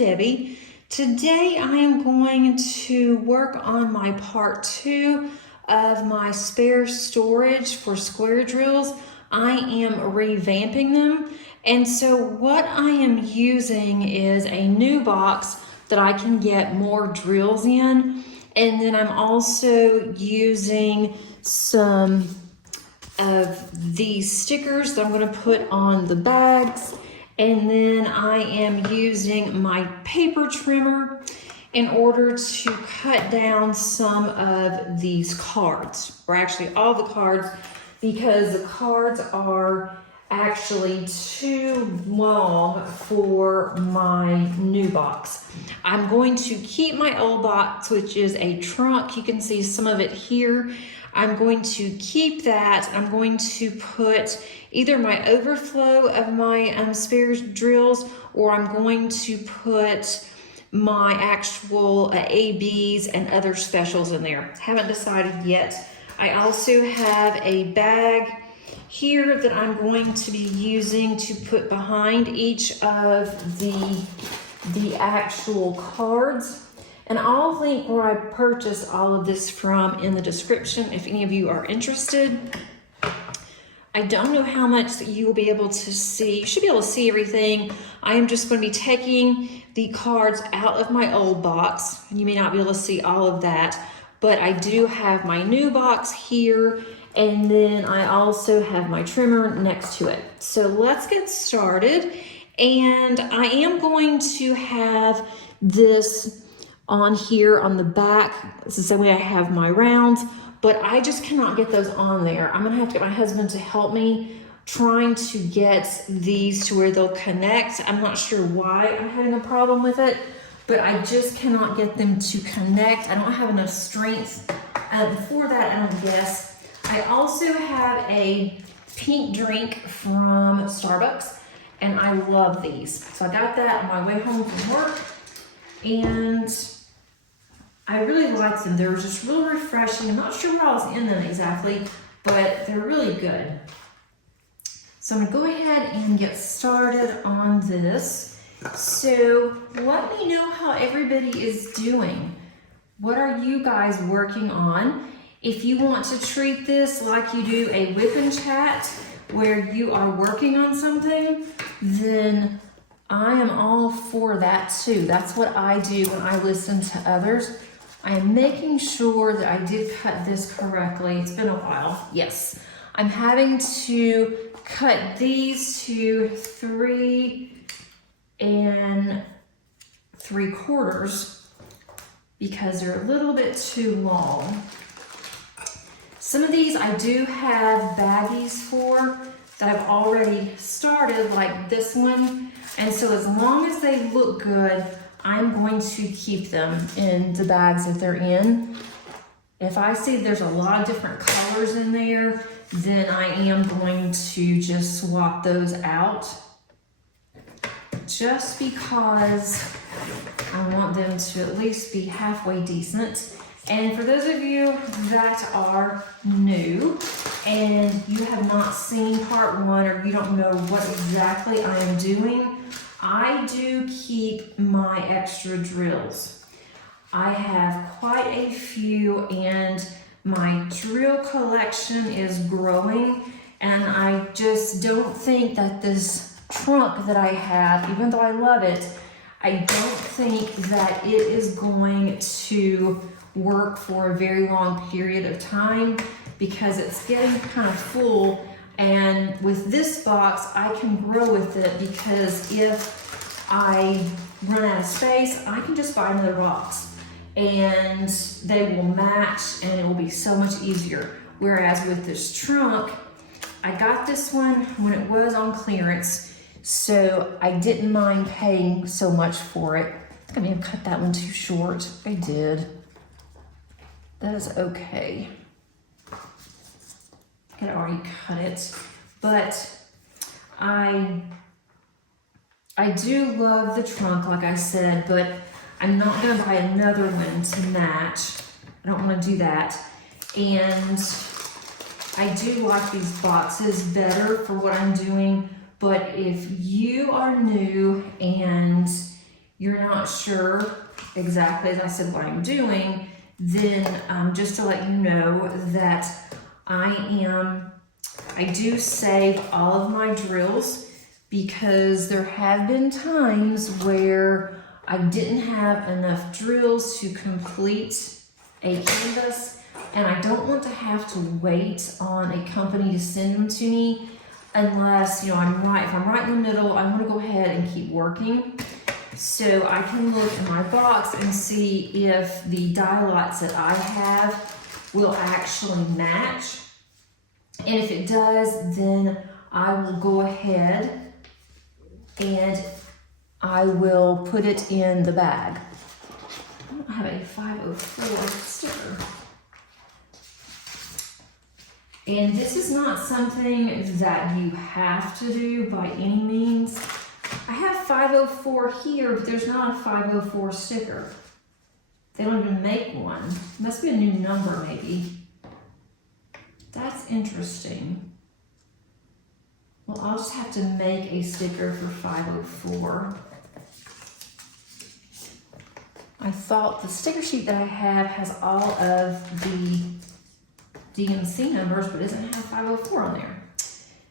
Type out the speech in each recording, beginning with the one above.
Debbie. Today I am going to work on my part 2 of my spare storage for square drills. I am revamping them, and so what I am using is a new box that I can get more drills in, and then I'm also using some of these stickers that I'm going to put on the bags. And then I am using my paper trimmer in order to cut down some of these cards, or actually all the cards, because the cards are actually too long for my new box. I'm going to keep my old box, which is a trunk. You can see some of it here. I'm going to keep that. I'm going to put either my overflow of my spare drills, or I'm going to put my actual ABs and other specials in there. Haven't decided yet. I also have a bag here that I'm going to be using to put behind each of the actual cards. And I'll link where I purchased all of this from in the description if any of you are interested. I don't know how much that you will be able to see. You should be able to see everything. I am just going to be taking the cards out of my old box. You may not be able to see all of that, but I do have my new box here, and then I also have my trimmer next to it. So let's get started. And I am going to have this on here on the back. This is the way I have my rounds, but I just cannot get those on there. I'm gonna have to get my husband to help me trying to get these to where they'll connect. I'm not sure why I'm having a problem with it, but I just cannot get them to connect. I don't have enough strength for that, I don't guess. I also have a pink drink from Starbucks, and I love these. So I got that on my way home from work, and I really liked them. They were just really refreshing. I'm not sure what I was in them exactly, but they're really good. So I'm gonna go ahead and get started on this. So let me know how everybody is doing. What are you guys working on? If you want to treat this like you do a whip and chat where you are working on something, then I am all for that too. That's what I do when I listen to others. I am making sure that I did cut this correctly. It's been a while. Yes. I'm having to cut these to 3 3/4 because they're a little bit too long. Some of these I do have baggies for that I've already started, like this one. And so as long as they look good, I'm going to keep them in the bags that they're in. If I see there's a lot of different colors in there, then I am going to just swap those out, just because I want them to at least be halfway decent. And for those of you that are new and you have not seen part 1, or you don't know what exactly I am doing, I do keep my extra drills. I have quite a few, and my drill collection is growing, and I just don't think that this trunk that I have, even though I love it, I don't think that it is going to work for a very long period of time because it's getting kind of full. And with this box, I can grow with it, because if I run out of space, I can just buy another box and they will match, and it will be so much easier. Whereas with this trunk, I got this one when it was on clearance, so I didn't mind paying so much for it. I think I may have cut that one too short. I did. That is okay. I had already cut it, but I do love the trunk, like I said, but I'm not gonna buy another one to match. I don't wanna do that. And I do like these boxes better for what I'm doing, but if you are new and you're not sure exactly, as I said, what I'm doing, then just to let you know that I do save all of my drills, because there have been times where I didn't have enough drills to complete a canvas, and I don't want to have to wait on a company to send them to me unless, you know, if I'm right in the middle, I want to go ahead and keep working. So I can look in my box and see if the die lots that I have will actually match. And if it does, then I will go ahead and I will put it in the bag. I don't have a 504 sticker. And this is not something that you have to do by any means. I have 504 here, but there's not a 504 sticker. They don't even make one. It must be a new number, maybe. That's interesting. Well, I'll just have to make a sticker for 504. I thought the sticker sheet that I have has all of the DMC numbers, but doesn't have 504 on there.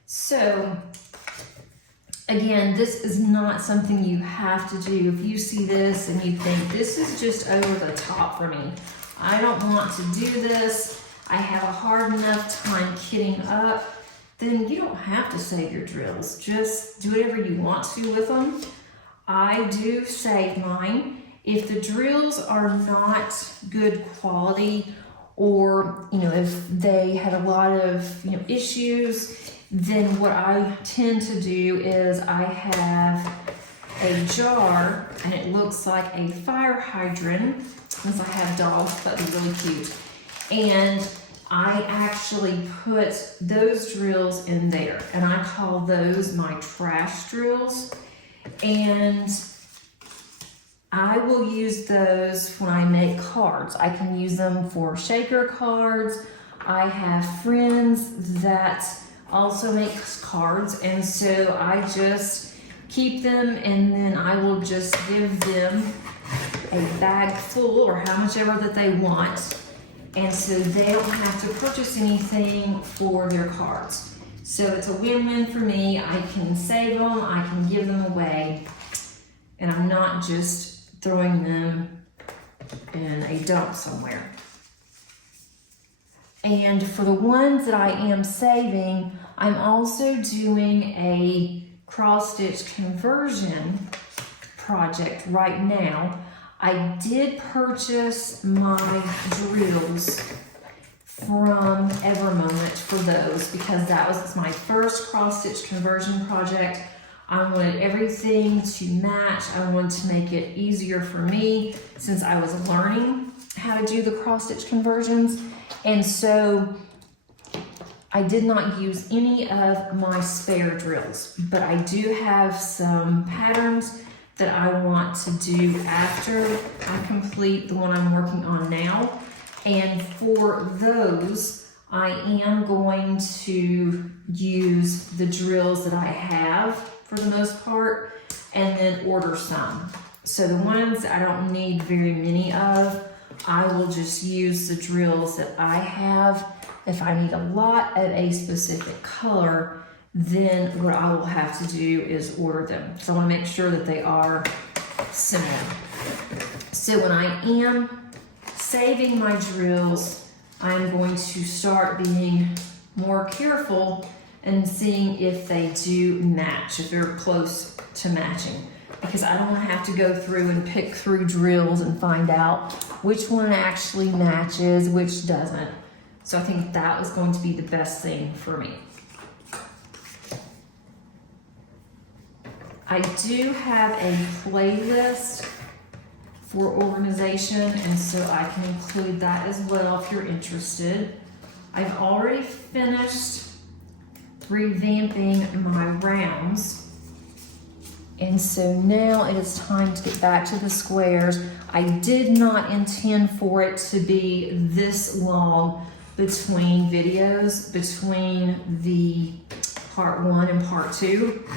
So, again, this is not something you have to do. If you see this and you think, this is just over the top for me, I don't want to do this, I have a hard enough time kitting up, then you don't have to save your drills. Just do whatever you want to with them. I do save mine. If the drills are not good quality, or if they had a lot of issues, then what I tend to do is I have a jar, and it looks like a fire hydrant, since I have dogs, that'd be really cute. And I actually put those drills in there, and I call those my trash drills. And I will use those when I make cards. I can use them for shaker cards. I have friends that also make cards, and so I just keep them, and then I will just give them a bag full, or how much ever that they want, and so they don't have to purchase anything for their cards. So it's a win-win for me. I can save them, I can give them away, and I'm not just throwing them in a dump somewhere. And for the ones that I am saving, I'm also doing a cross-stitch conversion project right now. I did purchase my drills from Evermoment for those, because that was my first cross-stitch conversion project. I wanted everything to match. I wanted to make it easier for me, since I was learning how to do the cross-stitch conversions. And so I did not use any of my spare drills, but I do have some patterns that I want to do after I complete the one I'm working on now. And for those, I am going to use the drills that I have for the most part, and then order some. So the ones I don't need very many of, I will just use the drills that I have. If I need a lot of a specific color, then what I will have to do is order them. So I want to make sure that they are similar. So when I am saving my drills, I'm going to start being more careful and seeing if they do match, if they're close to matching. Because I don't want to have to go through and pick through drills and find out which one actually matches, which doesn't. So I think that was going to be the best thing for me. I do have a playlist for organization, and so I can include that as well if you're interested. I've already finished revamping my rounds, and so now it is time to get back to the squares. I did not intend for it to be this long between videos, between the part 1 and part 2.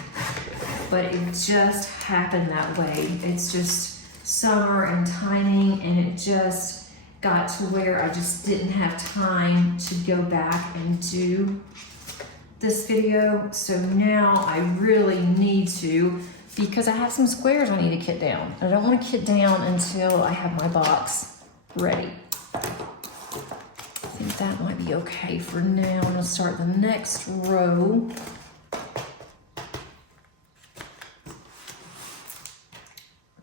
but it just happened that way. It's just summer and timing, and it just got to where I just didn't have time to go back and do this video. So now I really need to, because I have some squares I need to kit down. I don't want to kit down until I have my box ready. I think that might be okay for now. I'm gonna start the next row.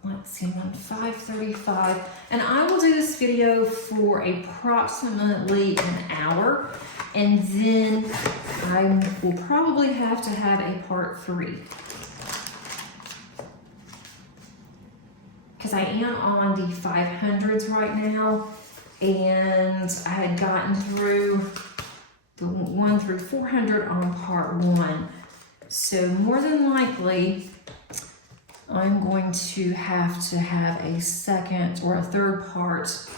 Let's see, I'm on 5:35, and I will do this video for approximately an hour, and then I will probably have to have a part 3. Because I am on the 500s right now, and I had gotten through the 1 through 400 on part 1. So more than likely, I'm going to have a second or a third part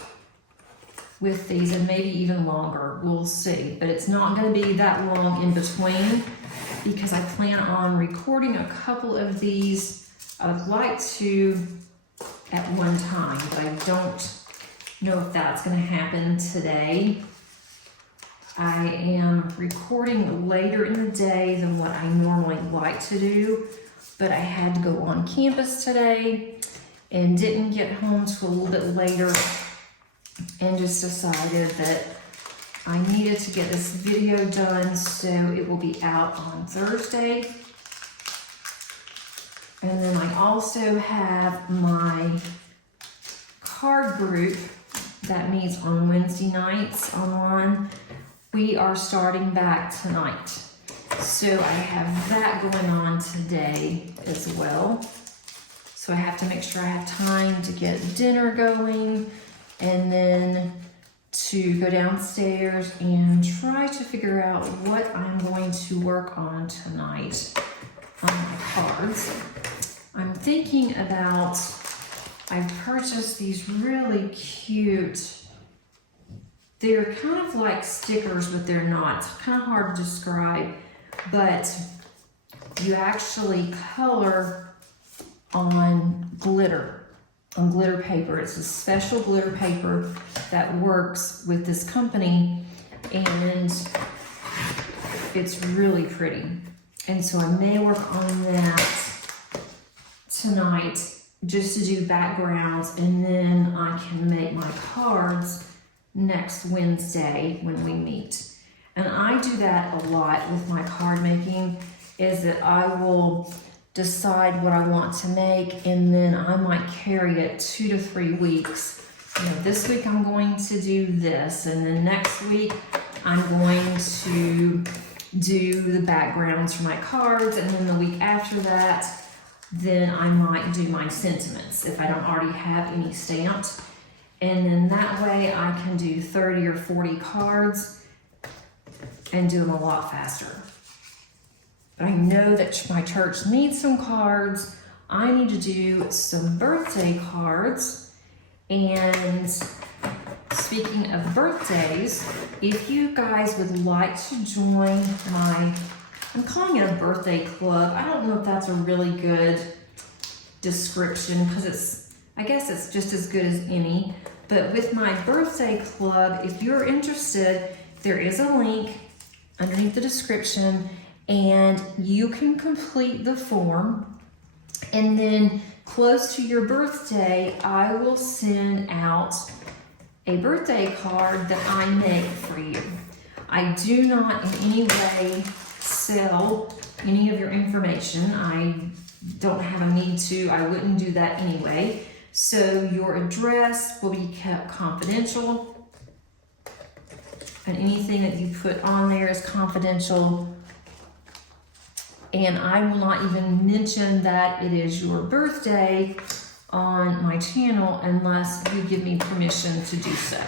with these, and maybe even longer. We'll see. But it's not going to be that long in between, because I plan on recording a couple of these. I would like to at one time, but I don't know if that's going to happen today. I am recording later in the day than what I normally like to do, but I had to go on campus today and didn't get home till a little bit later, and just decided that I needed to get this video done, so it will be out on Thursday. And then I also have my card group that meets on Wednesday nights online. We are starting back tonight. So I have that going on today as well. So I have to make sure I have time to get dinner going, and then to go downstairs and try to figure out what I'm going to work on tonight on my cards. I'm thinking about, I purchased these really cute, they're kind of like stickers, but they're not. It's kind of hard to describe, but you actually color on glitter paper. It's a special glitter paper that works with this company, and it's really pretty. And so I may work on that tonight, just to do backgrounds, and then I can make my cards next Wednesday when we meet. And I do that a lot with my card making, is that I will decide what I want to make, and then I might carry it 2 to 3 weeks. You know, this week I'm going to do this, and then next week I'm going to do the backgrounds for my cards, and then the week after that, then I might do my sentiments if I don't already have any stamped. And then that way I can do 30 or 40 cards and do them a lot faster. But I know that my church needs some cards. I need to do some birthday cards. And speaking of birthdays, if you guys would like to join my, I'm calling it a birthday club. I don't know if that's a really good description, because I guess it's just as good as any. But with my birthday club, if you're interested, there is a link underneath the description, and you can complete the form. And then close to your birthday, I will send out a birthday card that I make for you. I do not in any way sell any of your information. I don't have a need to. I wouldn't do that anyway. So your address will be kept confidential, and anything that you put on there is confidential. And I will not even mention that it is your birthday on my channel unless you give me permission to do so.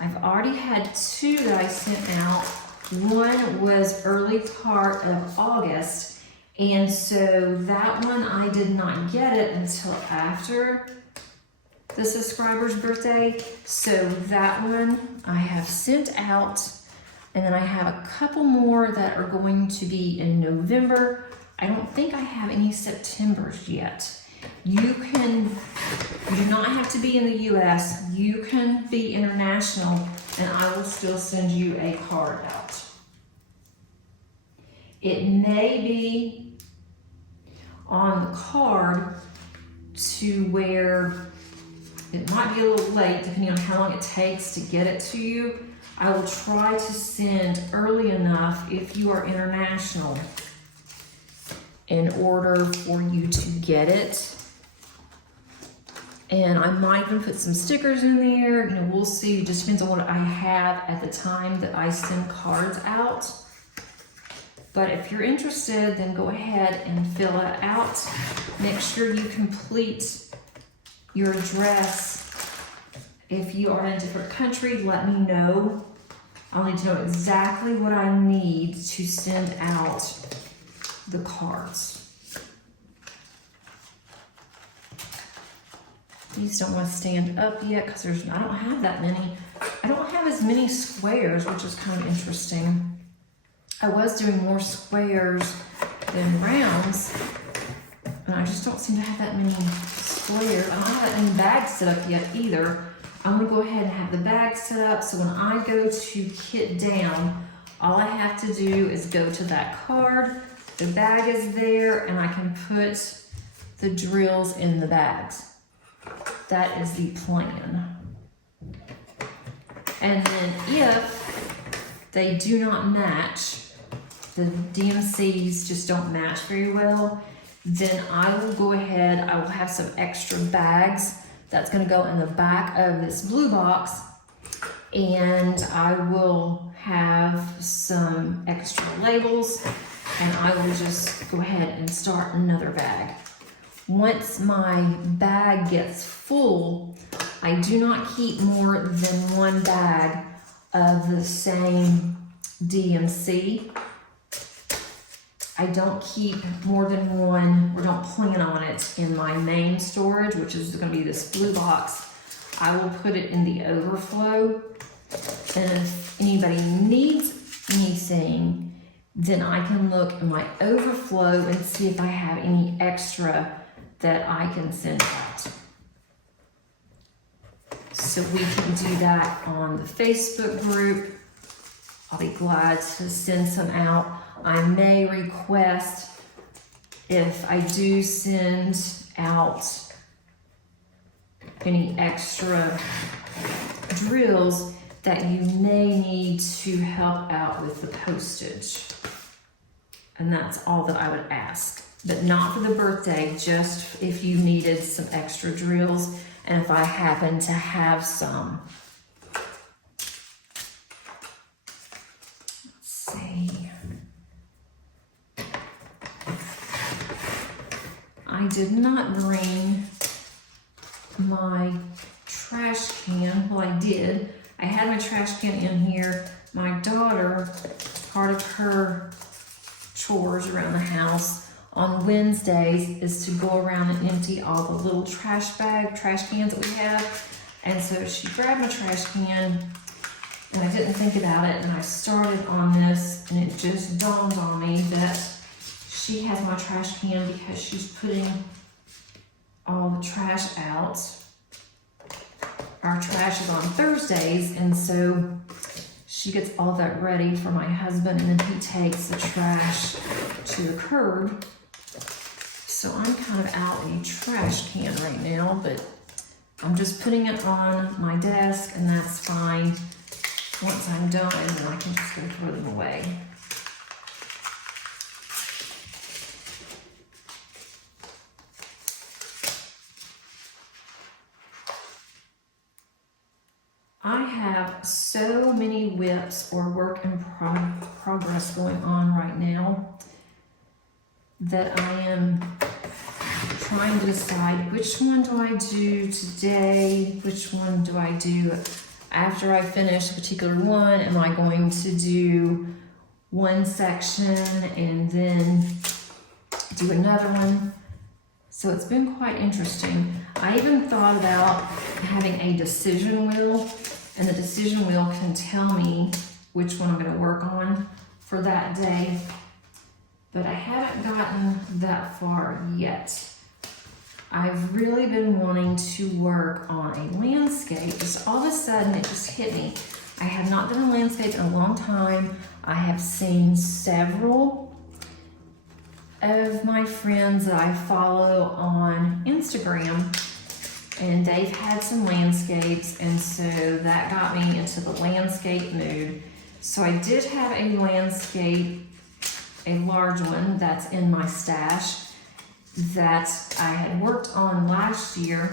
I've already had 2 that I sent out. One was early part of August, and so that one I did not get it until after the subscriber's birthday. So that one I have sent out, and then I have a couple more that are going to be in November. I don't think I have any Septembers yet. You do not have to be in the US. You can be international, and I will still send you a card out. It may be on the card to where it might be a little late, depending on how long it takes to get it to you. I will try to send early enough if you are international in order for you to get it. And I might even put some stickers in there. You know, we'll see. It just depends on what I have at the time that I send cards out. But if you're interested, then go ahead and fill it out. Make sure you complete your address. If you are in a different country, let me know. I'll need to know exactly what I need to send out the cards. These don't want to stand up yet because I don't have that many. I don't have as many squares, which is kind of interesting. I was doing more squares than rounds, and I just don't seem to have that many squares. I don't have that many bags set up yet either. I'm gonna go ahead and have the bag set up so when I go to kit down, all I have to do is go to that card, the bag is there, and I can put the drills in the bags. That is the plan. And then if they do not match, the DMCs just don't match very well, then I will go ahead, I will have some extra bags that's gonna go in the back of this blue box, and I will have some extra labels, and I will just go ahead and start another bag. Once my bag gets full, I do not keep more than one bag of the same DMC. I don't keep more than one, or don't plan on it in my main storage, which is gonna be this blue box. I will put it in the overflow, and if anybody needs anything, then I can look in my overflow and see if I have any extra that I can send out. So we can do that on the Facebook group. I'll be glad to send some out. I may request, if I do send out any extra drills, that you may need to help out with the postage. And that's all that I would ask. But not for the birthday, just if you needed some extra drills and if I happen to have some. Let's see. I did not bring my trash can. Well, I did. I had my trash can in here. My daughter, part of her chores around the house on Wednesdays is to go around and empty all the little trash cans that we have. And so she grabbed my trash can, and I didn't think about it, and I started on this, and it just dawned on me that she has my trash can because she's putting all the trash out. Our trash is on Thursdays, and so she gets all that ready for my husband, and then he takes the trash to the curb. So I'm kind of out a trash can right now, but I'm just putting it on my desk, and that's fine. Once I'm done, then I can just go throw them away. I have so many whips or work in progress going on right now that I am trying to decide which one do I do today, which one do I do after I finish a particular one. Am I going to do one section and then do another one? So it's been quite interesting. I even thought about having a decision wheel, and the decision wheel can tell me which one I'm going to work on for that day. but I haven't gotten that far yet. I've really been wanting to work on a landscape. Just all of a sudden it just hit me. I have not done a landscape in a long time. I have seen several of my friends that I follow on Instagram, and they've had some landscapes, and so that got me into the landscape mood. So I did have a landscape, a large one that's in my stash that I had worked on last year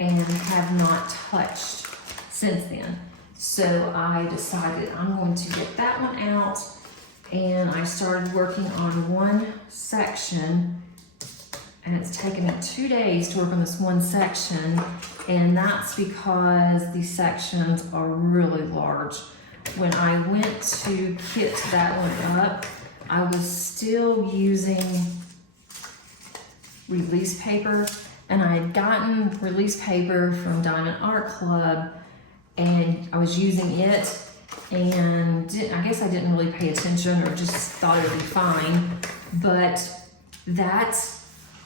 and have not touched since then. So I decided I'm going to get that one out, and I started working on one section, and it's taken me 2 days to work on this one section, and that's because the sections are really large. When I went to kit that one up, I was still using release paper, and I had gotten release paper from Diamond Art Club, and I was using it, and I guess I didn't really pay attention or just thought it would be fine, but that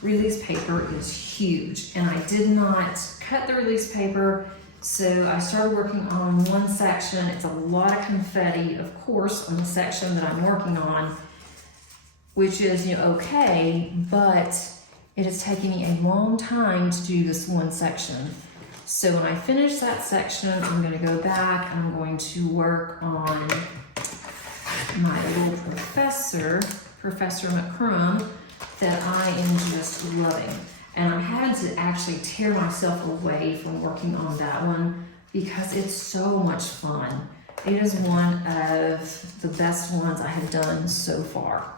release paper is huge, and I did not cut the release paper. So I started working on one section. It's a lot of confetti, of course, on the section that I'm working on, which is, okay, but it has taken me a long time to do this one section. So when I finish that section, I'm going to go back and I'm going to work on my little Professor McCrum, that I am just loving. And I had to actually tear myself away from working on that one because it's so much fun. It is one of the best ones I have done so far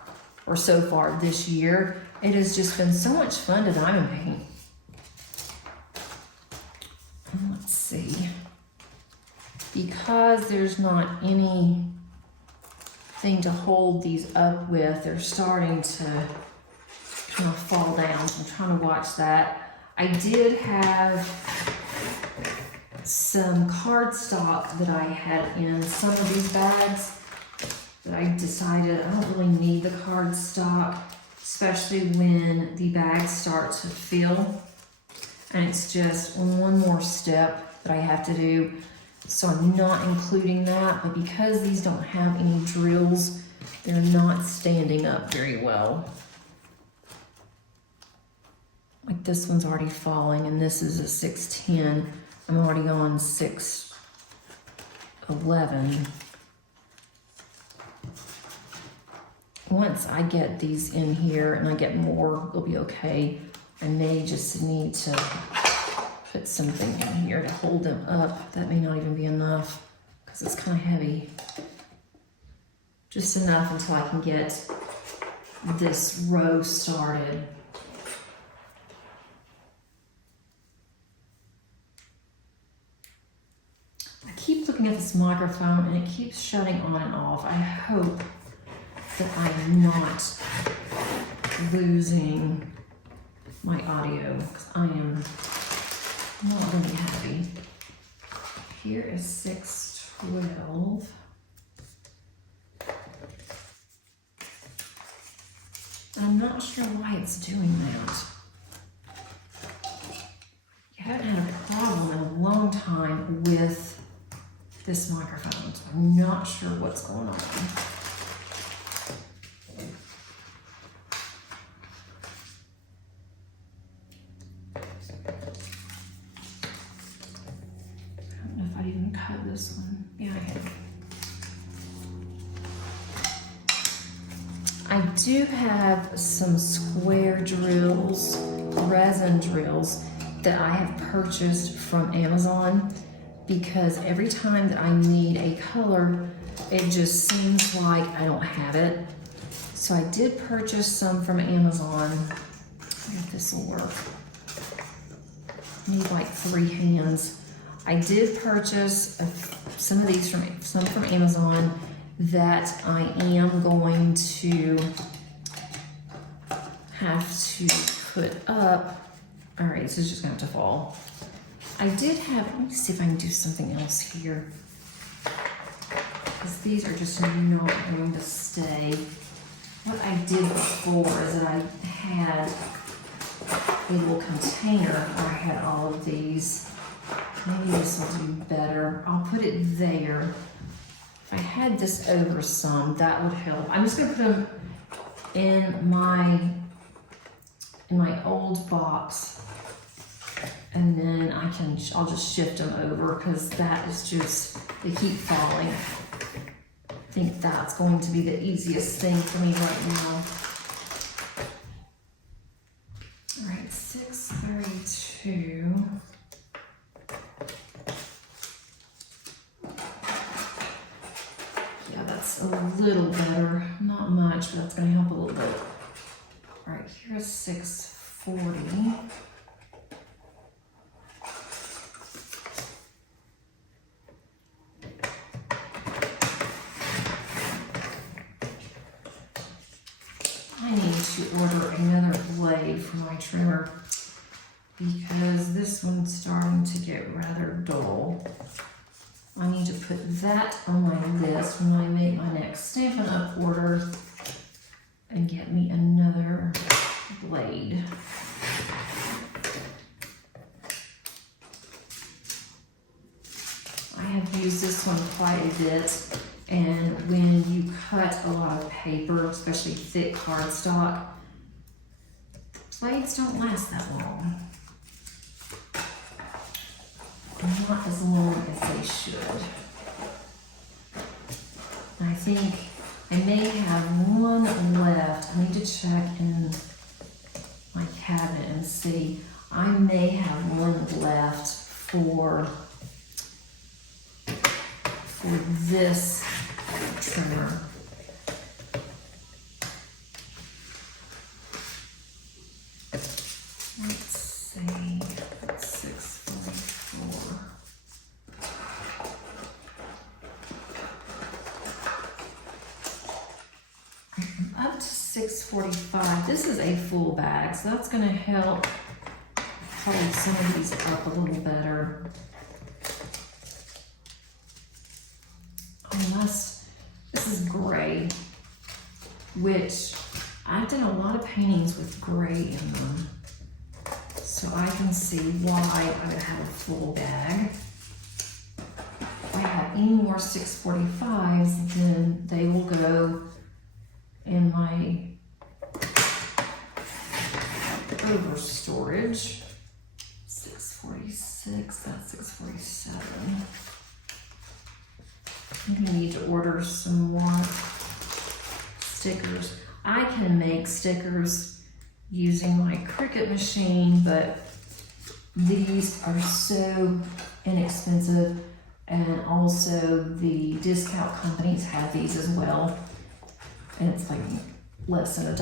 this year. It has just been so much fun to diamond paint. Let's see. Because there's not anything to hold these up with, they're starting to kind of fall down. So I'm trying to watch that. I did have some cardstock that I had in some of these bags, but I decided I don't really need the cardstock, especially when the bags start to fill. And it's just one more step that I have to do. So I'm not including that, but because these don't have any drills, they're not standing up very well. Like this one's already falling, and this is a 610. I'm already on 611. Once I get these in here and I get more, it'll be okay. I may just need to put something in here to hold them up. That may not even be enough because it's kind of heavy. Just enough until I can get this row started. I keep looking at this microphone and it keeps shutting on and off. I hope that I am not losing my audio, because I am not really happy. Here is 612. I'm not sure why it's doing that. I haven't had a problem in a long time with this microphone, so I'm not sure what's going on. This one. Yeah, I do have some square drills, resin drills, that I have purchased from Amazon, because every time that I need a color, it just seems like I don't have it. So I did purchase some from Amazon. I think this will work. I need like 3 hands. I did purchase some of these from Amazon that I am going to have to put up. All right, this is just gonna have to fall. I did have, let me see if I can do something else here, because these are just not going to stay. what I did before is that I had a little container where I had all of these. Maybe this will do better. I'll put it there. If I had this over some, that would help. I'm just gonna put them in my old box, and then I'll just shift them over because that is just, they keep falling. I think that's going to be the easiest thing for me right now. All right, 632. Yeah, that's a little better. Not much, but that's going to help a little bit. All right, here's 640. I need to order another blade for my trimmer because this one's starting to get rather dull. I need to put that on my list when I make my next Stampin' Up! Order and get me another blade. I have used this one quite a bit, and when you cut a lot of paper, especially thick cardstock, blades don't last that long. Not as long as they should. I think I may have one left. I need to check in my cabinet and see. I may have one left for this trimmer. Let's see, 644. I'm up to 645. This is a full bag, so that's going to help hold some of these up a little better. Unless this is gray, which I've done a lot of paintings with gray in them, so I can see why I would have a full bag. If I have any more 645s, then they will go in my over storage. 646, that's 647. I need to order some more stickers. I can make stickers using my Cricut machine, but these are so inexpensive, and also the discount companies have these as well, and it's like less than $1.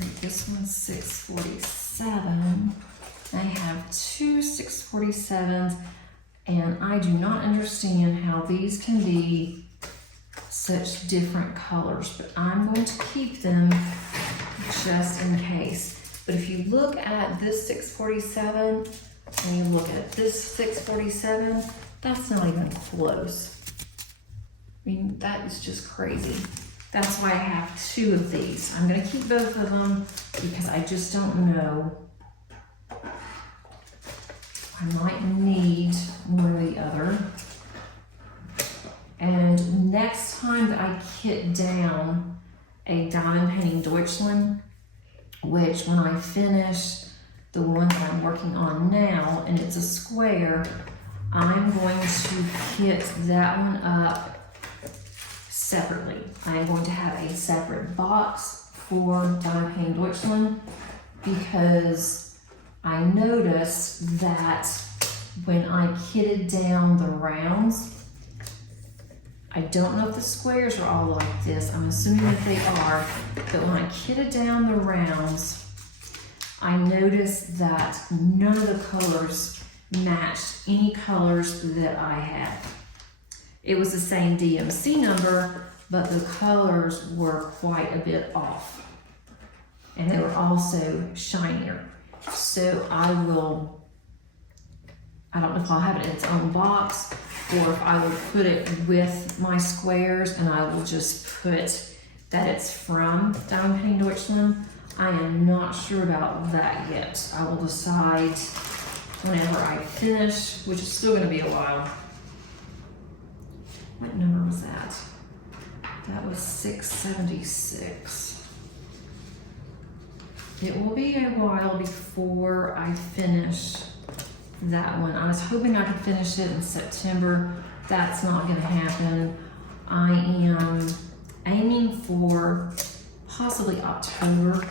Right, this one's 647. I have two 647s. And I do not understand how these can be such different colors, but I'm going to keep them just in case. But if you look at this 647 and you look at this 647, that's not even close. I mean, that is just crazy. That's why I have two of these. I'm going to keep both of them because I just don't know. I might need one or the other. And next time that I kit down a diamond painting Deutschland, which when I finish the one that I'm working on now, and it's a square, I'm going to kit that one up separately. I am going to have a separate box for diamond painting Deutschland because I noticed that when I kitted down the rounds, I don't know if the squares are all like this. I'm assuming that they are, but when I kitted down the rounds, I noticed that none of the colors matched any colors that I had. It was the same DMC number, but the colors were quite a bit off. And they were also shinier. So I I don't know if I'll have it in its own box or if I will put it with my squares and I will just put that it's from Diamond Painting Deutschland. I am not sure about that yet. I will decide whenever I finish, which is still gonna be a while. What number was that? That was 676. It will be a while before I finish that one. I was hoping I could finish it in September. That's not gonna happen. I am aiming for possibly October.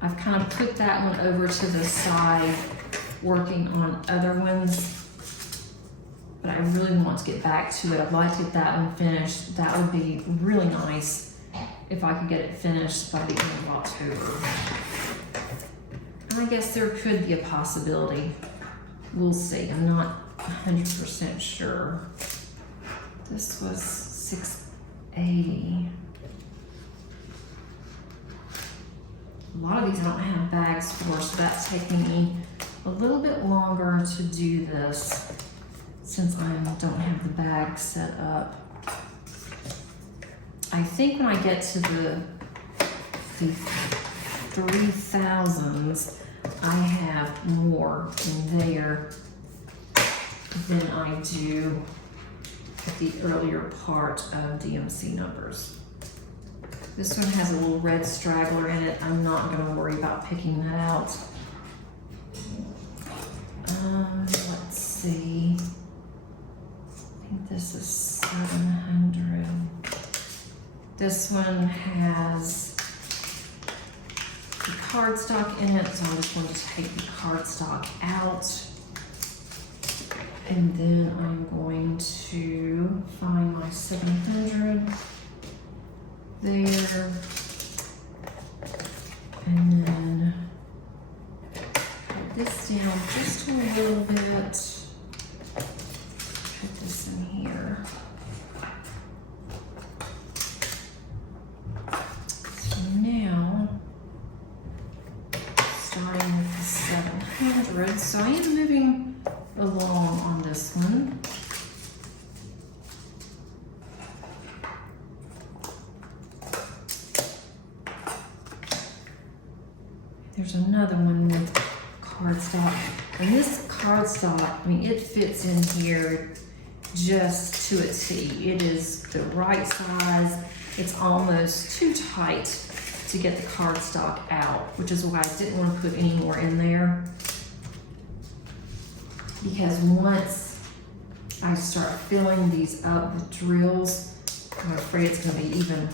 I've kind of put that one over to the side, working on other ones, but I really want to get back to it. I'd like to get that one finished. That would be really nice if I could get it finished by the end of October. And I guess there could be a possibility. We'll see. I'm not 100% sure. This was 680. A lot of these I don't have bags for, so that's taking me a little bit longer to do this since I don't have the bag set up. I think when I get to the 3000s, I have more in there than I do at the earlier part of DMC numbers. This one has a little red straggler in it. I'm not gonna worry about picking that out. Let's see. I think this is 700. This one has the cardstock in it, so I'm just going to take the cardstock out. And then I'm going to find my 700 there. And then put this down just a little bit. Put this in here. So now, starting with the 700, so I am moving along on this one. There's another one with cardstock, and this cardstock, I mean, it fits in here just to a T. It is the right size. It's almost too tight to get the cardstock out, which is why I didn't want to put any more in there. Because once I start filling these up with drills, I'm afraid it's going to be even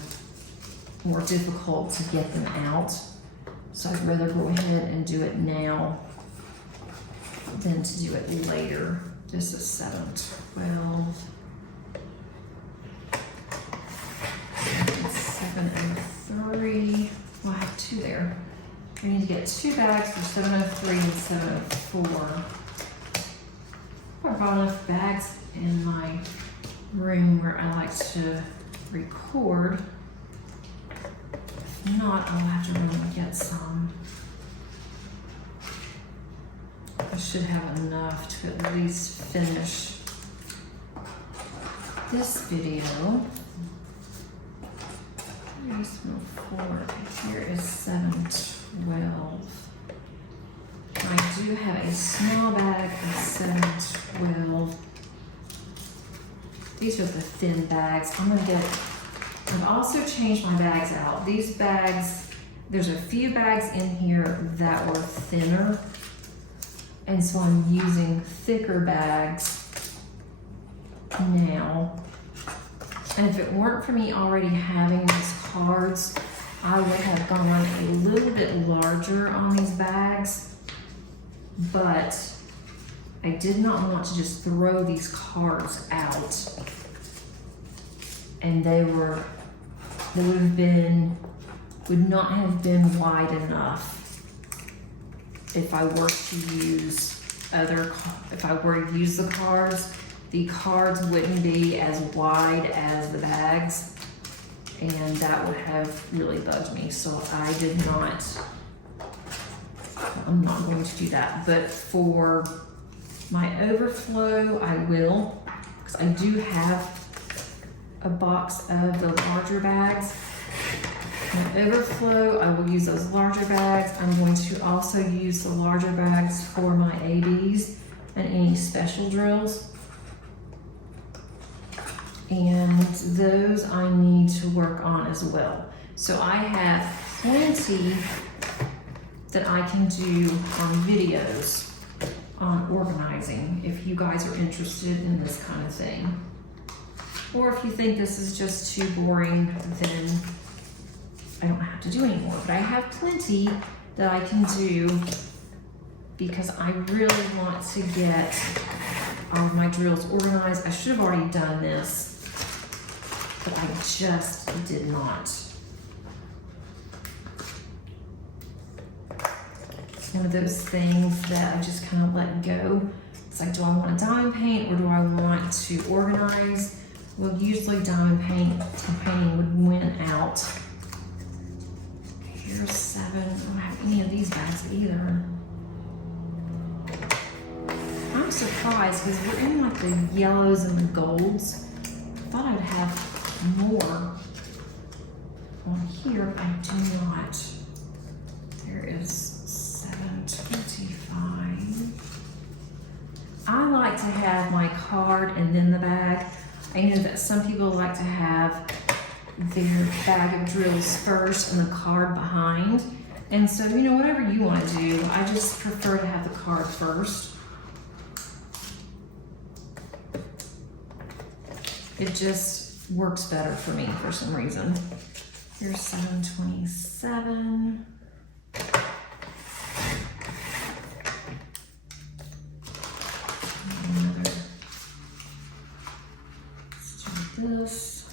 more difficult to get them out. So I'd rather go ahead and do it now than to do it later. This is 712. 703. Well, I have two there. I need to get 2 bags for 703 and 704. I've got enough bags in my room where I like to record. If not, I'll have to run and get some. I should have enough to at least finish this video. Here is 712. I do have a small bag of 712. These are the thin bags. I've also changed my bags out. These bags, there's a few bags in here that were thinner. And so I'm using thicker bags now. And if it weren't for me already having these cards, I would have gone a little bit larger on these bags. But I did not want to just throw these cards out. And they would not have been wide enough if I were to use the cards. The cards wouldn't be as wide as the bags, and that would have really bugged me. So I'm not going to do that. But for My overflow, I will, because I do have a box of the larger bags. My overflow, I will use those larger bags. I'm going to also use the larger bags for my ABs and any special drills. And those I need to work on as well. So I have plenty that I can do on videos on organizing if you guys are interested in this kind of thing. Or if you think this is just too boring, then I don't have to do anymore. But I have plenty that I can do because I really want to get all of my drills organized. I should have already done this, but I just did not. One of those things that I just kind of let go. It's like, do I want a diamond paint or do I want to organize? Well, usually diamond painting would win out. Here's 7. I don't have any of these bags either. I'm surprised because we're in like the yellows and the golds. I thought I'd have more on here, but I do not. There is 725. I like to have my card and then the bag. I know that some people like to have their bag of drills first and the card behind. And so, you know, whatever you want to do, I just prefer to have the card first. It just works better for me for some reason. Here's 727. Another. Let's do this.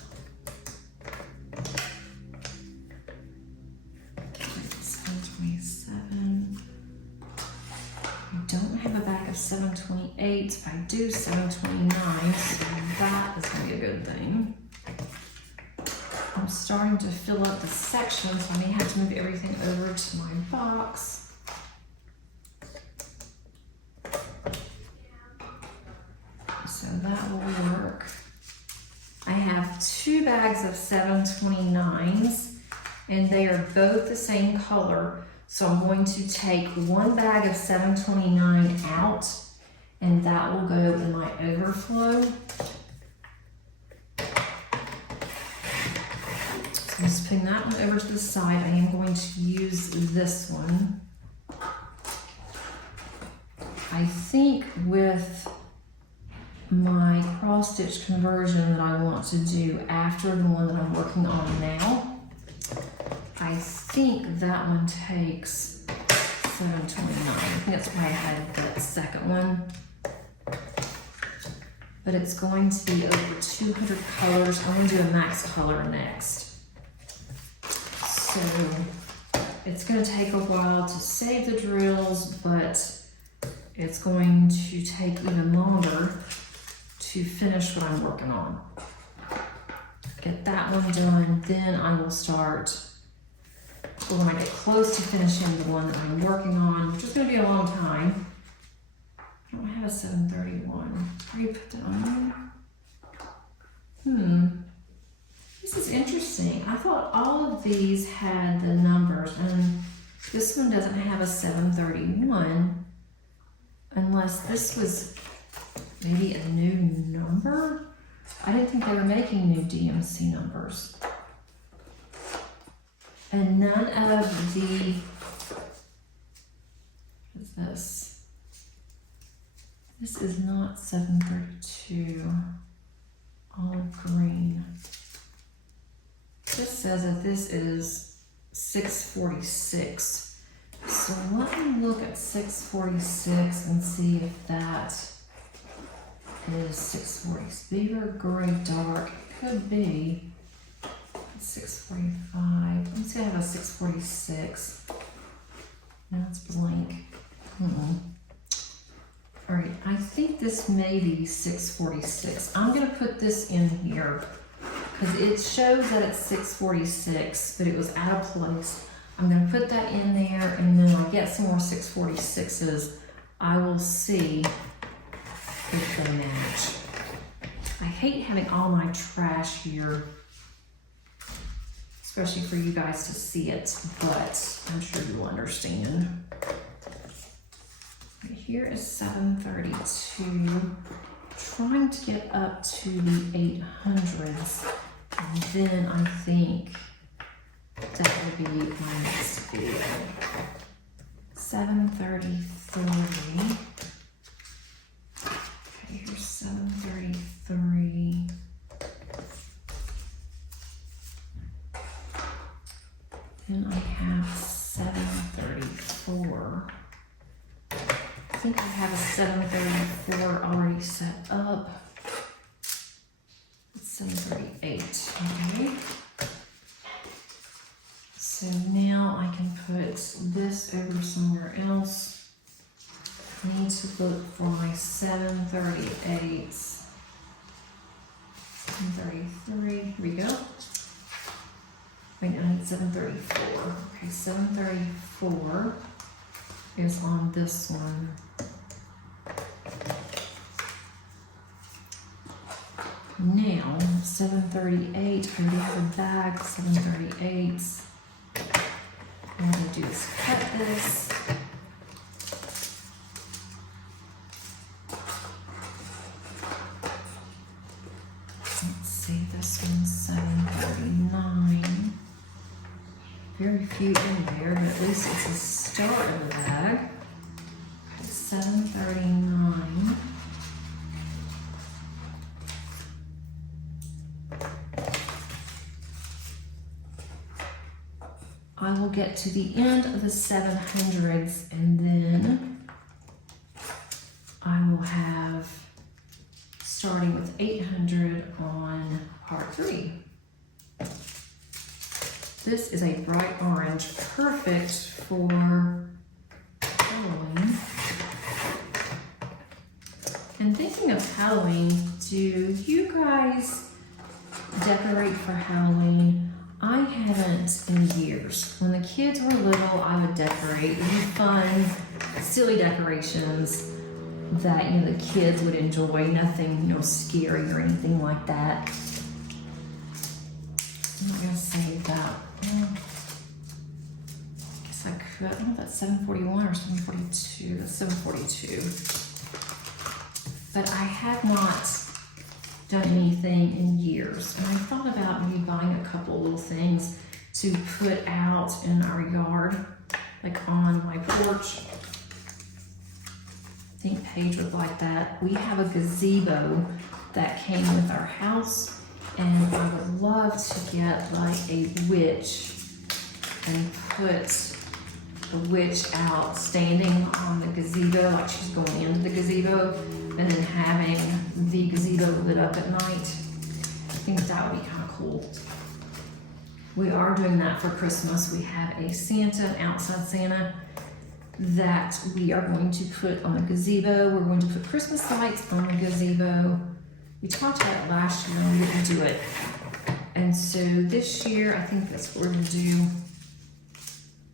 727. I don't have a bag of 728. I do 729, so that is going to be a good thing. I'm starting to fill up the section, so I may have to move everything over to my box. So that will work. I have 2 bags of 729s, and they are both the same color. So I'm going to take 1 bag of 729 out, and that will go in my overflow. So I'm just putting that one over to the side. I am going to use this one. I think with my cross stitch conversion that I want to do after the one that I'm working on now, I think that one takes 729. I think that's why I had that second one. But it's going to be over 200 colors. I'm going to do a max color next. So it's going to take a while to save the drills, but it's going to take even longer to finish what I'm working on. Get that one done, then I will start, or when I get close to finishing the one that I'm working on, which is going to be a long time. I don't have a 731. Are you put that on there? This is interesting. I thought all of these had the numbers, and this one doesn't have a 731, unless this was maybe a new number. I didn't think they were making new DMC numbers. And none of the, what is this? This is not 732, olive green. This says that this is 646. So let me look at 646 and see if that is 640. Beaver gray dark. It could be 645. Let me see, I have a 646. No, it's blank. All right, I think this may be 646. I'm gonna put this in here because it shows that it's 646, but it was out of place. I'm gonna put that in there, and then I'll get some more 646s. I will see if they match. I hate having all my trash here, especially for you guys to see it, but I'm sure you'll understand. Right here is 732. Trying to get up to the 800s, and then I think that would be my next video. 733. Okay, here's 733. Then I have 734. I think I have a 734 already set up. It's 738, okay. So now I can put this over somewhere else. I need to look for my 738s. 733, here we go. Wait, I need 734. Okay, 734 is on this one. Now, 738, I already have a bag, 738s. What I'm going to do is cut this. Let's see, this one's 739. Very few in there, but at least it's a start of the bag. 739. I will get to the end of the 700s, and then I will have starting with 800 on part 3. This is a bright orange, perfect for Halloween. And thinking of Halloween, do you guys decorate for Halloween? I haven't in years. When the kids were little, I would decorate. It would be fun, silly decorations that, you know, the kids would enjoy. Nothing, you know, scary or anything like that. I'm not gonna say that. Well, I guess I could. I don't know if that's 741 or 742. That's 742. But I have not done anything in years. And I thought about maybe buying a couple little things to put out in our yard, like on my porch. I think Paige would like that. We have a gazebo that came with our house, and I would love to get like a witch and put the witch out standing on the gazebo, like she's going into the gazebo, and then having the gazebo lit up at night. I think that would be kind of cool. We are doing that for Christmas. We have a Santa, an outside Santa, that we are going to put on the gazebo. We're going to put Christmas lights on the gazebo. We talked about it last year and we didn't do it. And so this year, I think that's what we're gonna do,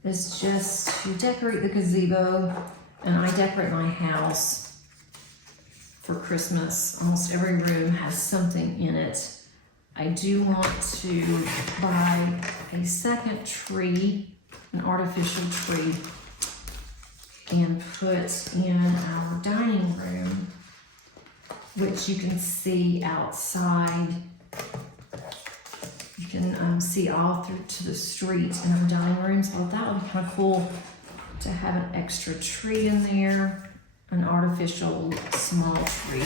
is just to decorate the gazebo. And I decorate my house for Christmas. Almost every room has something in it. I do want to buy a second tree, an artificial tree, and put in our dining room, which you can see outside. You can see all through to the street in our dining room. So that would be kind of cool to have an extra tree in there, an artificial small tree.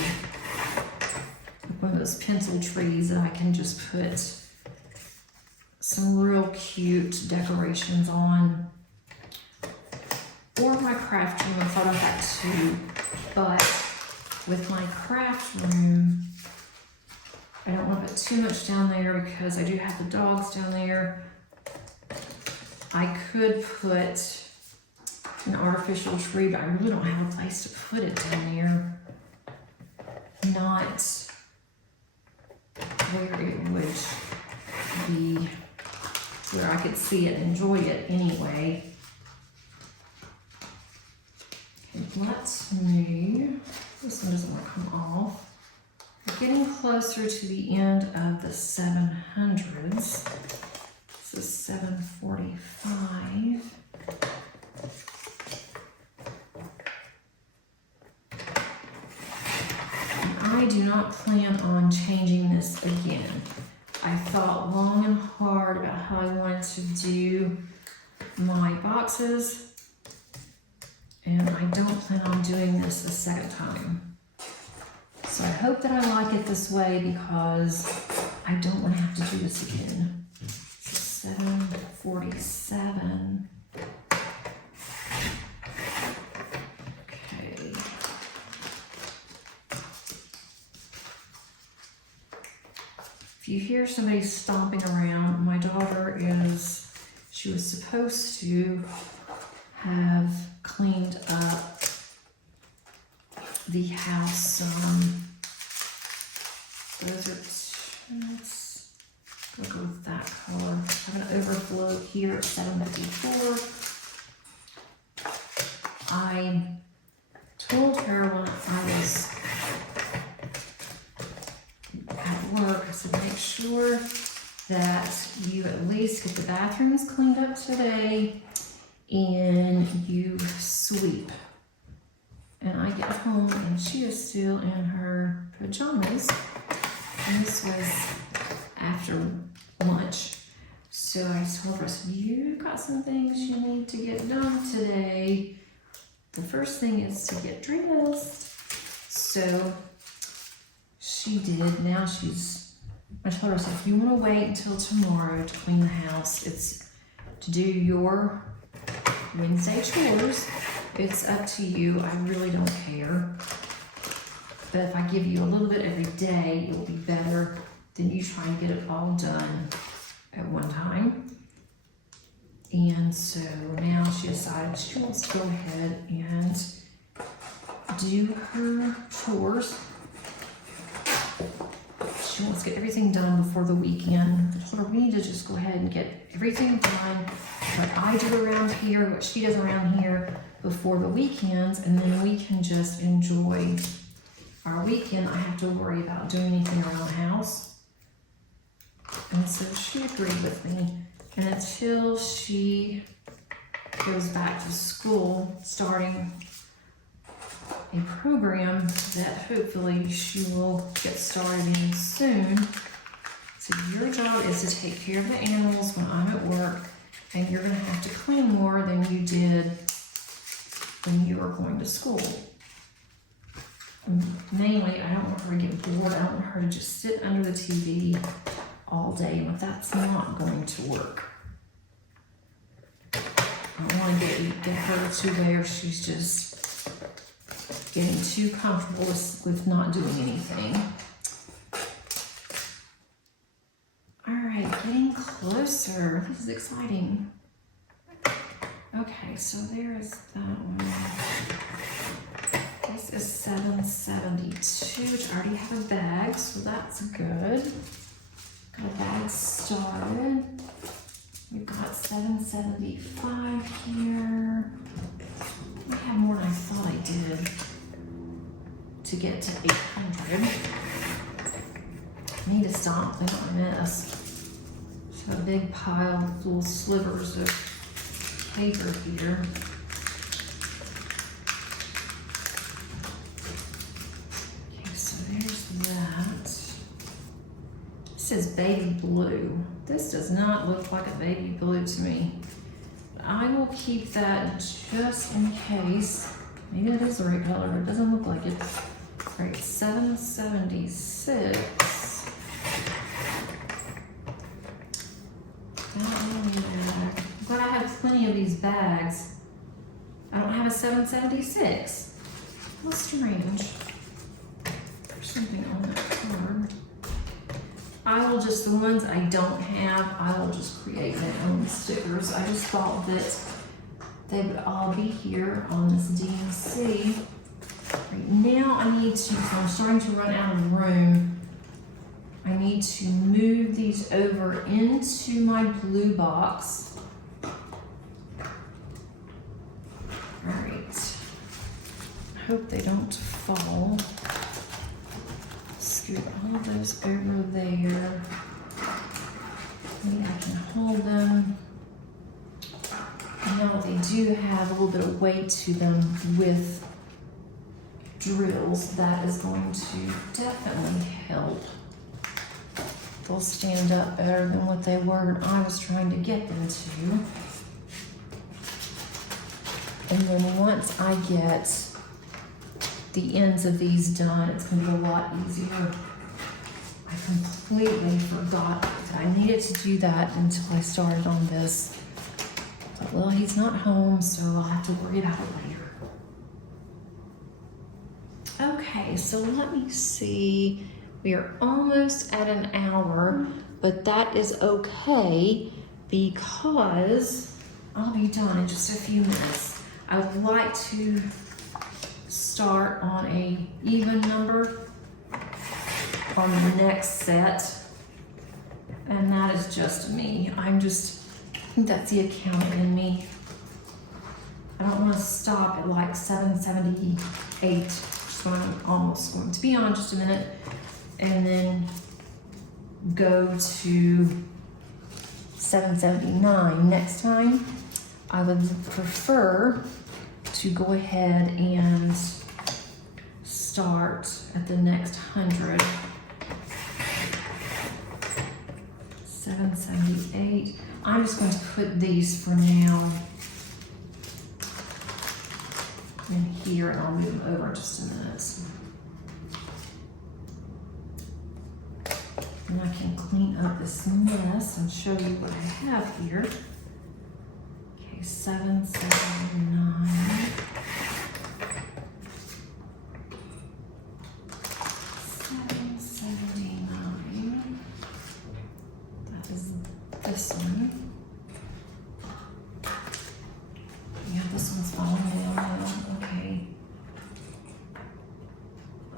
One of those pencil trees that I can just put some real cute decorations on. Or my craft room, I thought of that too. But with my craft room, I don't want to put too much down there because I do have the dogs down there. I could put an artificial tree, but I really don't have a place to put it down there. Not where it would be, where I could see it and enjoy it anyway. Okay, let me, this one doesn't want to come off. getting closer to the end of the 700s. This is 745. And I do not plan on changing this again. I thought long and hard about how I wanted to do my boxes, and I don't plan on doing this a second time. So I hope that I like it this way because I don't want to have to do this again. So 747. Okay. If you hear somebody stomping around, my daughter she was supposed to have cleaned up the house. Those are, let's go with that color. I have an overflow here at 754. I told her when I was at work, I said, make sure that you at least get the bathrooms cleaned up today and you sweep. And I get home and she is still in her pajamas. And this was after lunch. So I told her, I said, you've got some things you need to get done today. The first thing is to get dressed. So she did. Now I told her, I said, if you want to wait until tomorrow to clean the house, it's to do your Wednesday chores. It's up to you. I really don't care. But if I give you a little bit every day, it'll be better than you trying to get it all done at one time. And so now she decided she wants to go ahead and do her chores. She wants to get everything done before the weekend. I told her we need to just go ahead and get everything done, what I do around here, what she does around here before the weekends, and then we can just enjoy our weekend. I have to worry about doing anything around the house. And so she agreed with me. And until she goes back to school, starting a program that hopefully she will get started in soon. So your job is to take care of the animals when I'm at work, and you're gonna have to clean more than you did when you were going to school. And mainly, I don't want her to get bored. I don't want her to just sit under the TV all day, and that's not going to work. I don't want to get her to where she's just getting too comfortable with not doing anything. All right, getting closer. This is exciting. Okay, so there is that one. This is 772, which I already have a bag, so that's good. Got a bag started. We've got 775 here. I have more than I thought I did to get to 800. I need to stop cleaning up my mess. Just have a big pile of little slivers of paper here. Okay, so there's that. It says baby blue. This does not look like a baby blue to me. I will keep that just in case. Maybe that is the right color, but it doesn't look like it. All right, 776. I'm glad I have plenty of these bags. I don't have a 776. How strange. There's something on that card. I will just, the ones I don't have, I will just create my own stickers. I just thought that they would all be here on this DMC. Right now I need to, so I'm starting to run out of room. I need to move these over into my blue box. All right. I hope they don't fall. Just scoot all of those over there. Maybe I can hold them. Now they do have a little bit of weight to them with drills. That is going to definitely help. They'll stand up better than what they were when I was trying to get them to. And then once I get the ends of these done, it's going to be a lot easier. I completely forgot that I needed to do that until I started on this. But, well, he's not home, so I'll have to worry about it later. Okay, so let me see. We are almost at an hour, but that is okay because I'll be done in just a few minutes. I would like to start on a even number on the next set, and that is just me. I think that's the accountant in me. I don't want to stop at like 778, which is what I'm almost going to be on just a minute, and then go to 779 next time. I would prefer to go ahead and start at the next 100. 778. I'm just going to put these for now in here, and I'll move them over in just a minute. And I can clean up this mess and show you what I have here. Okay, 779. 779. That is this one. Yeah, this one's falling down now. Okay.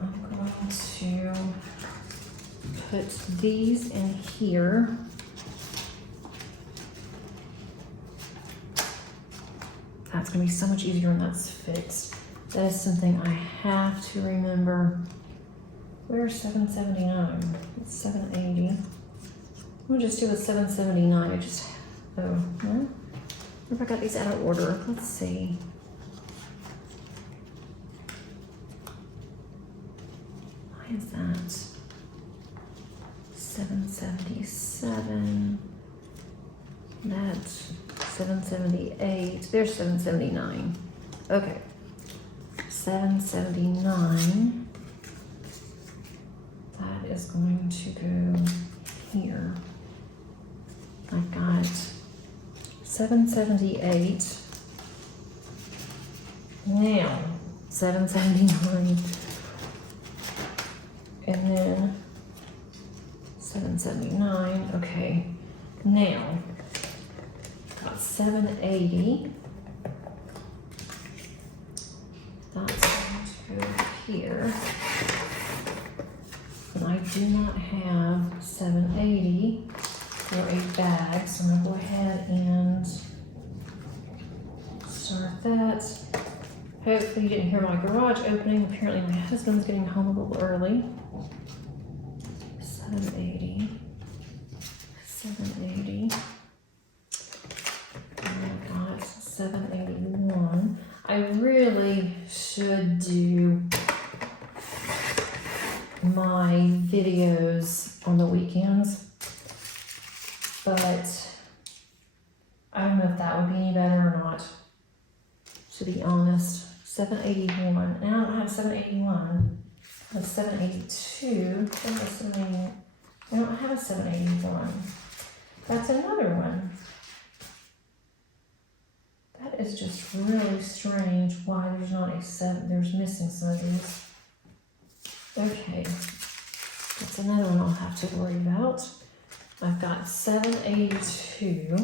I'm going to put these in here. That's going to be so much easier when that's fixed. That is something I have to remember. Where's 779? It's 780. We'll just do a 779. Oh, no? What if I got these out of order? Let's see. Why is that? 777. That's 778. There's 779. Okay. 779. That is going to go here. I've got 778. Now, 779. And then 779. Okay. Now, got 780. That's going to go here. And I do not have 780 for a bag, so I'm going to go ahead and start that. Hopefully you didn't hear my garage opening. Apparently my husband's getting home a little early. 780. 780. And I've got 781. I really should do my videos on the weekends, but I don't know if that would be any better or not, to be honest. 781. Now I don't have 781. I have 782. I don't have a 781. That's another one. That is just really strange why there's not a 7. There's missing some of these. Okay. That's another one I'll have to worry about. I've got 782.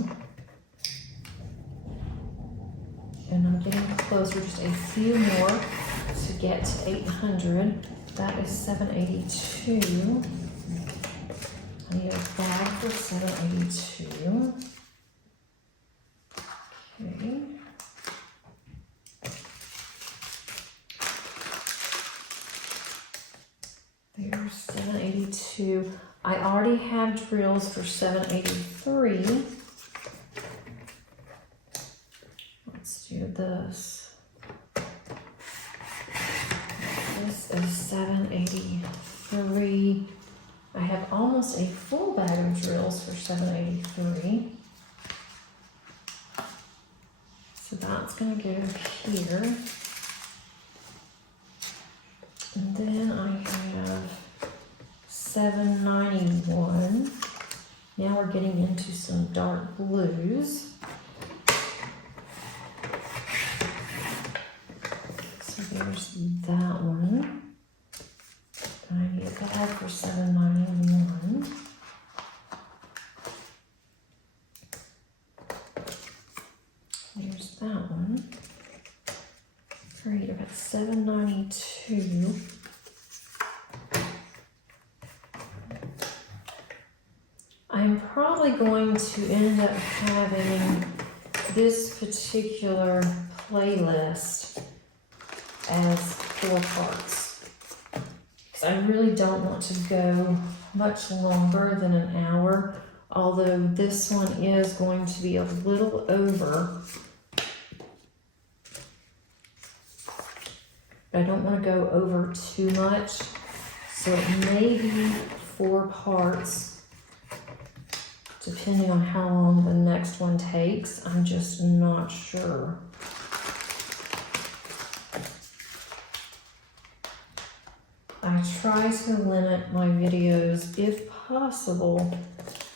And I'm getting closer, just a few more to get to 800. That is 782. I need a bag for 782. Okay. There's 782. I already have drills for 783. Let's do this. This is 783. I have almost a full bag of drills for 783. So that's going to go here. And then I have 791. Now we're getting into some dark blues. So there's that one. And I need a bag for 791. There's that one. Great, I've got 792. I'm probably going to end up having this particular playlist as 4 parts. Because I really don't want to go much longer than an hour, although this one is going to be a little over. I don't want to go over too much, so it may be 4 parts, depending on how long the next one takes. I'm just not sure. I try to limit my videos, if possible,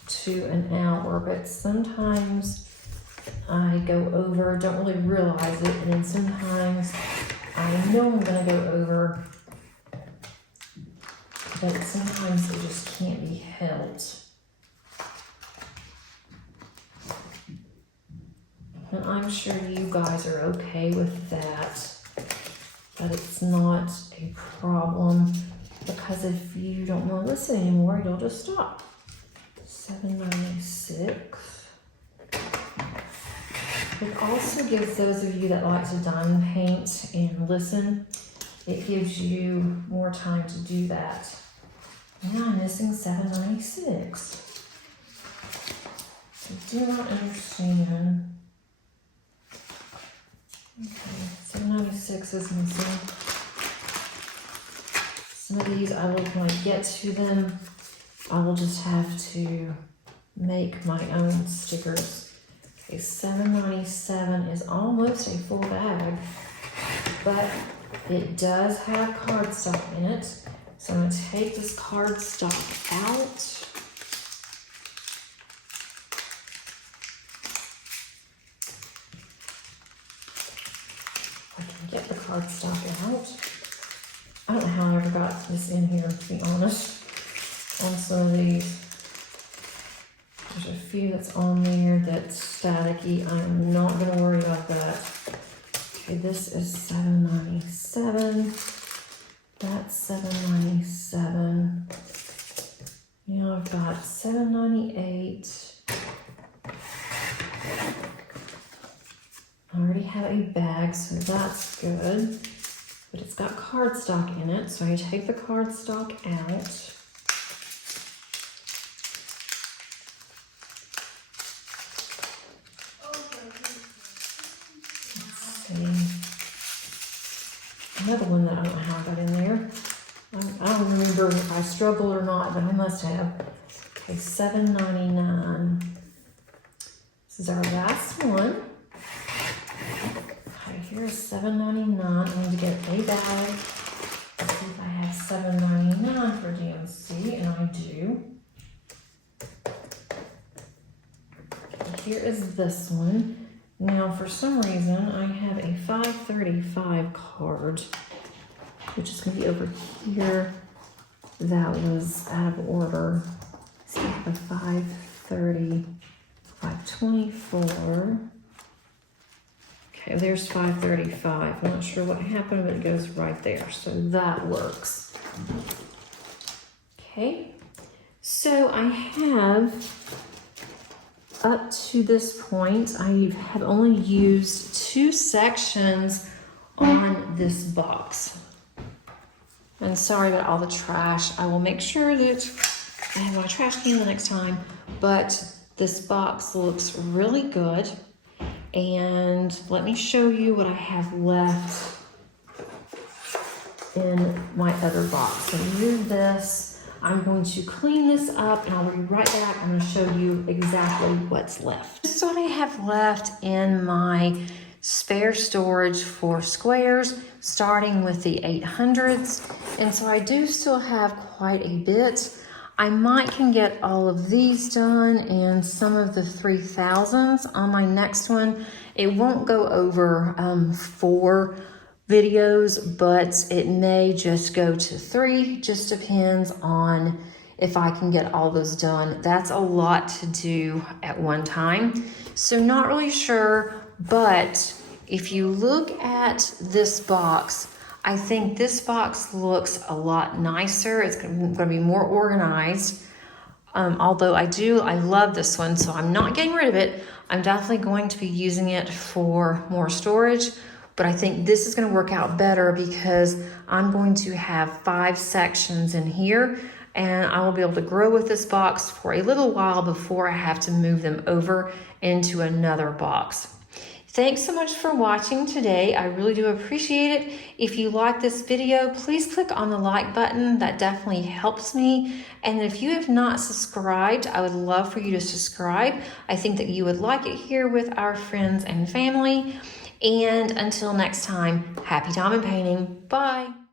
to an hour, but sometimes I go over, don't really realize it, and then sometimes I know I'm going to go over, but sometimes it just can't be helped. And I'm sure you guys are okay with that, but it's not a problem, because if you don't want to listen anymore, you'll just stop. 796. It also gives those of you that like to diamond paint and listen, it gives you more time to do that. Now I'm missing 796. I do not understand. Okay, 796 is missing. Some of these I will, when I get to them, I will just have to make my own stickers. Okay, 797 is almost a full bag, but it does have cardstock in it. So I'm going to take this cardstock out. I can get the cardstock out. I don't know how I ever got this in here, to be honest, on some of these. There's a few that's on there that's staticky. I'm not going to worry about that. Okay, this is 797. That's 797. Now I've got 798. I already have a bag, so that's good. But it's got cardstock in it, so I take the cardstock out. Another one that I don't know how I got in there. I don't remember if I struggled or not, but I must have. Okay, 799. This is our last one. Okay, here's 799. I need to get a bag. Let's see if I have 799 for DMC, and I do. Okay, here is this one. Now, for some reason, I have a 535 card, which is going to be over here. That was out of order. So I have a 530, 524. Okay, there's 535. I'm not sure what happened, but it goes right there. So that works. Okay, so I have, up to this point, I have only used 2 sections on this box. And sorry about all the trash. I will make sure that I have my trash can the next time. But this box looks really good. And let me show you what I have left in my other box. So here's this. I'm going to clean this up and I'll be right back. I'm going to show you exactly what's left. This is what I have left in my spare storage for squares, starting with the 800s. And so I do still have quite a bit. I might can get all of these done and some of the 3000s on my next one. It won't go over 4 videos, but it may just go to 3. Just depends on if I can get all those done. That's a lot to do at one time. So not really sure, but if you look at this box, I think this box looks a lot nicer. It's going to be more organized. Although I love this one, so I'm not getting rid of it. I'm definitely going to be using it for more storage, but I think this is going to work out better because I'm going to have 5 sections in here, and I will be able to grow with this box for a little while before I have to move them over into another box. Thanks so much for watching today. I really do appreciate it. If you like this video, please click on the like button. That definitely helps me. And if you have not subscribed, I would love for you to subscribe. I think that you would like it here with our friends and family. And until next time, happy diamond painting. Bye.